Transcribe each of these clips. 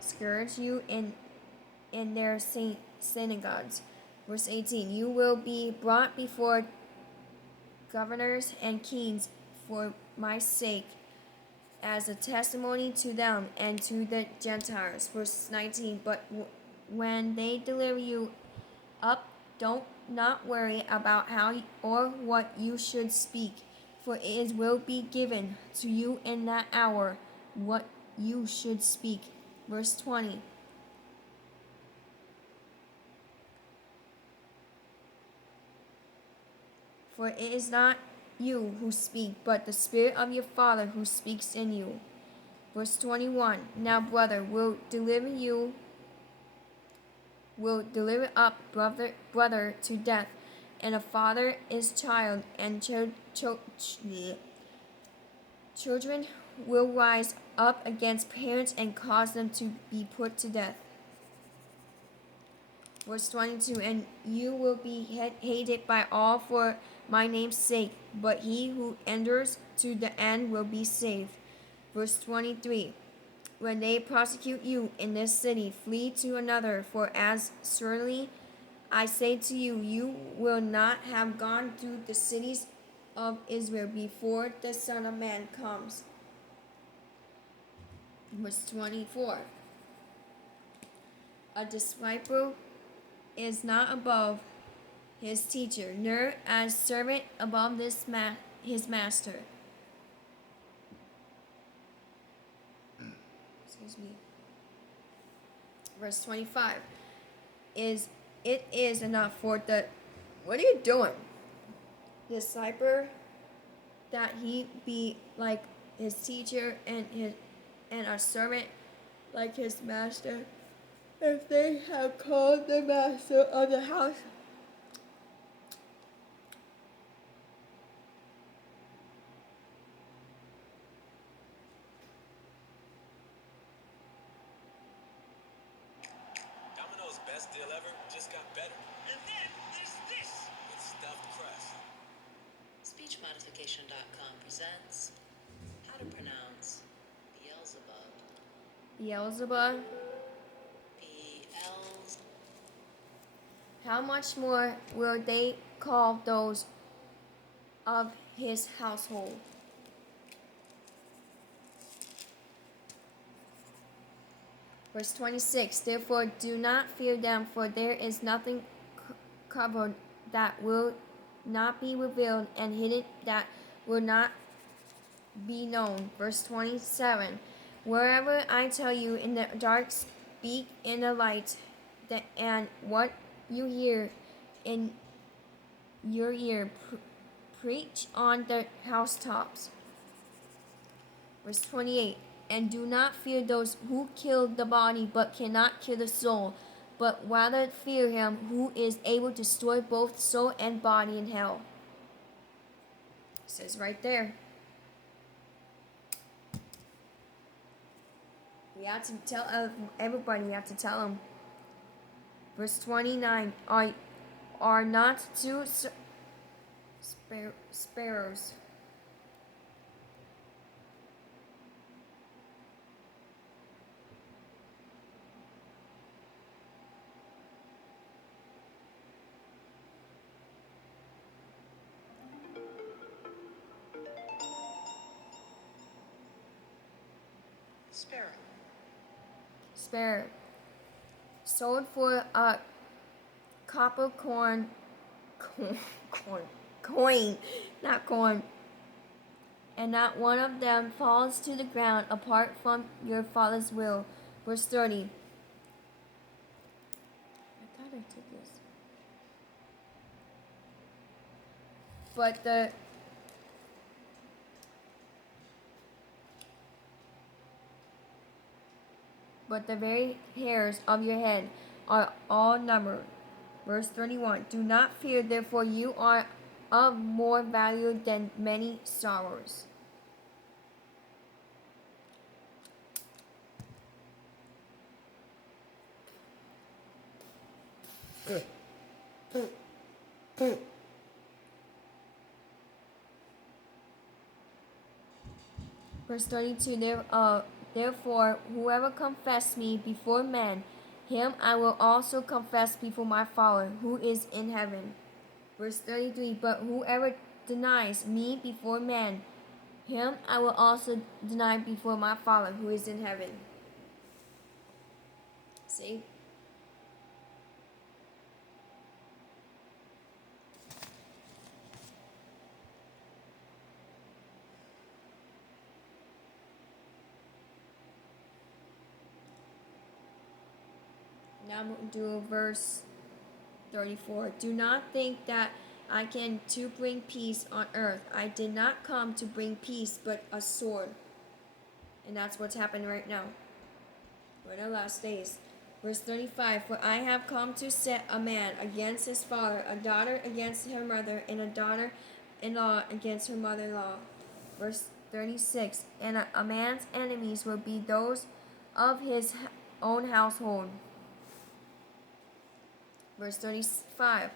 scourge you in their synagogues. Verse 18, you will be brought before governors and kings for my sake, as a testimony to them and to the Gentiles. Verse 19, but when they deliver you up, don't not worry about how or what you should speak, for it will be given to you in that hour what you should speak. Verse 20. For it is not you who speak, but the Spirit of your Father who speaks in you. Verse 21. Now brother will deliver up brother to death, and a father his child, and children will rise up against parents and cause them to be put to death. Verse 22, and you will be hated by all for my name's sake, but he who endures to the end will be saved. Verse 23, when they prosecute you in this city, flee to another, for as surely I say to you, you will not have gone through the cities of Israel before the Son of Man comes. Verse 24, a disciple is not above his teacher, nor as servant above his master. Excuse me. Verse 25 it is enough for the what are you doing? Disciple that he be like his teacher and a servant like his master, if they have called the master of the house Domino's best deal ever just got better. And then there's this with stuffed crust. SpeechModification.com presents how to pronounce Beelzebub. Beelzebub. How much more will they call those of his household? Verse 26, therefore do not fear them, for there is nothing covered that will not be revealed, and hidden that will not be known. Verse 27, wherever I tell you in the dark, speak in the light, and what you hear in your ear, preach on the housetops. Verse 28, and do not fear those who kill the body but cannot kill the soul, but rather fear him who is able to destroy both soul and body in hell. It says right there. We have to tell everybody, you have to tell them. Verse 29, are not two sparrows sparrow sold for a copper coin, not corn, and not one of them falls to the ground apart from your Father's will. Verse 30. I thought I took this. But the very hairs of your head are all numbered. Verse 31. Do not fear, therefore you are of more value than many stars. Verse 32, Therefore, whoever confesses me before men, him I will also confess before my Father who is in heaven. Verse 33. But whoever denies me before men, him I will also deny before my Father who is in heaven. See? Now I'm going to do verse 34. Do not think that I came to bring peace on earth. I did not come to bring peace, but a sword. And that's what's happening right now. We're in the last days. Verse 35. For I have come to set a man against his father, a daughter against her mother, and a daughter-in-law against her mother-in-law. Verse 36. And a man's enemies will be those of his own household. Verse 35.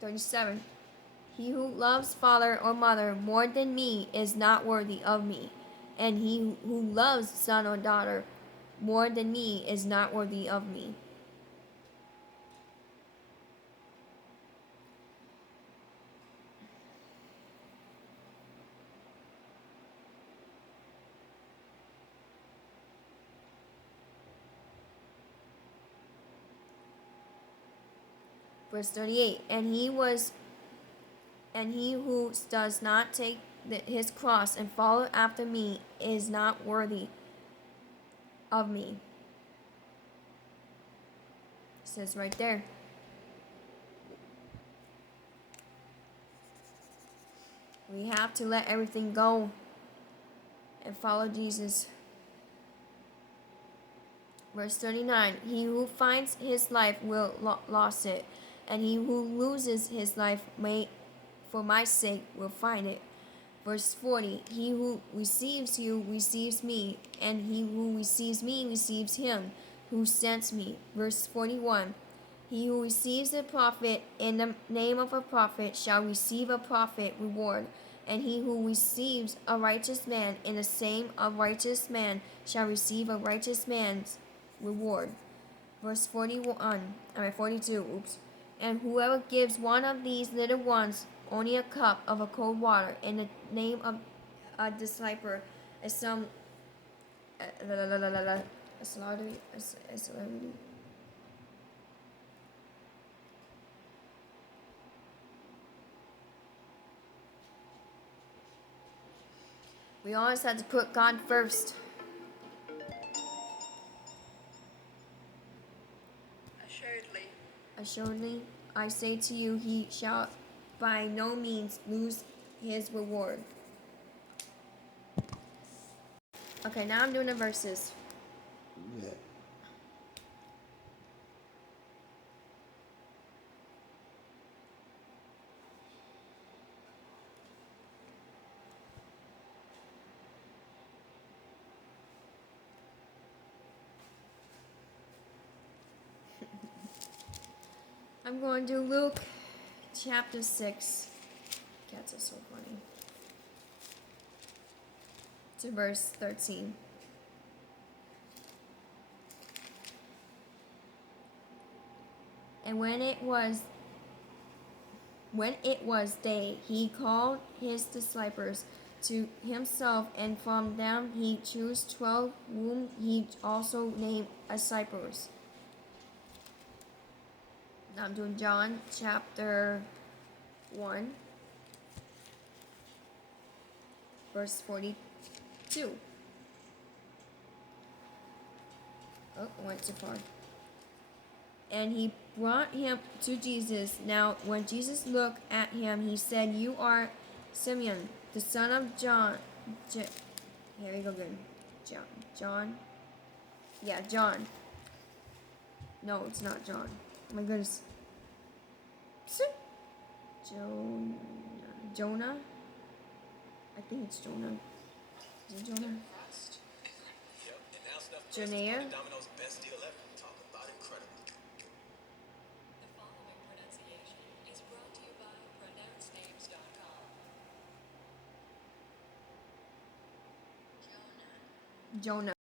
37. He who loves father or mother more than me is not worthy of me, and he who loves son or daughter more than me is not worthy of me. Verse 38. And he who does not take his cross and follow after me is not worthy of me. It says right there. We have to let everything go and follow Jesus. Verse 39. He who finds his life will lose it, and he who loses his life for my sake will find it. Verse 40. He who receives you receives me, and he who receives me receives him who sent me. Verse 41. He who receives a prophet in the name of a prophet shall receive a prophet reward, and he who receives a righteous man in the name of righteous man shall receive a righteous man's reward. Verse 42. And whoever gives one of these little ones only a cup of a cold water in the name of a disciple is some a celebrity. We always have to put God first. Assuredly, I say to you, he shall by no means lose his reward. Okay, now I'm doing the verses. Yeah. I'm going to do Luke chapter 6. Cats are so funny. To verse 13. And when it was day, he called his disciples to himself, and from them he chose 12, whom he also named disciples. Now I'm doing John chapter 1, verse 42. Oh, I went too far. And he brought him to Jesus. Now, when Jesus looked at him, he said, You are Simeon, the son of John. Here we go again. John. Yeah, John. No, it's not John. Oh my goodness. Jonah? I think it's Jonah. Is it Jonah? Yep, and now Snuff Plus is Janaea? probably Domino's best deal ever. Talk about incredible. The following pronunciation is brought to you by pronouncenames.com. Jonah. Jonah.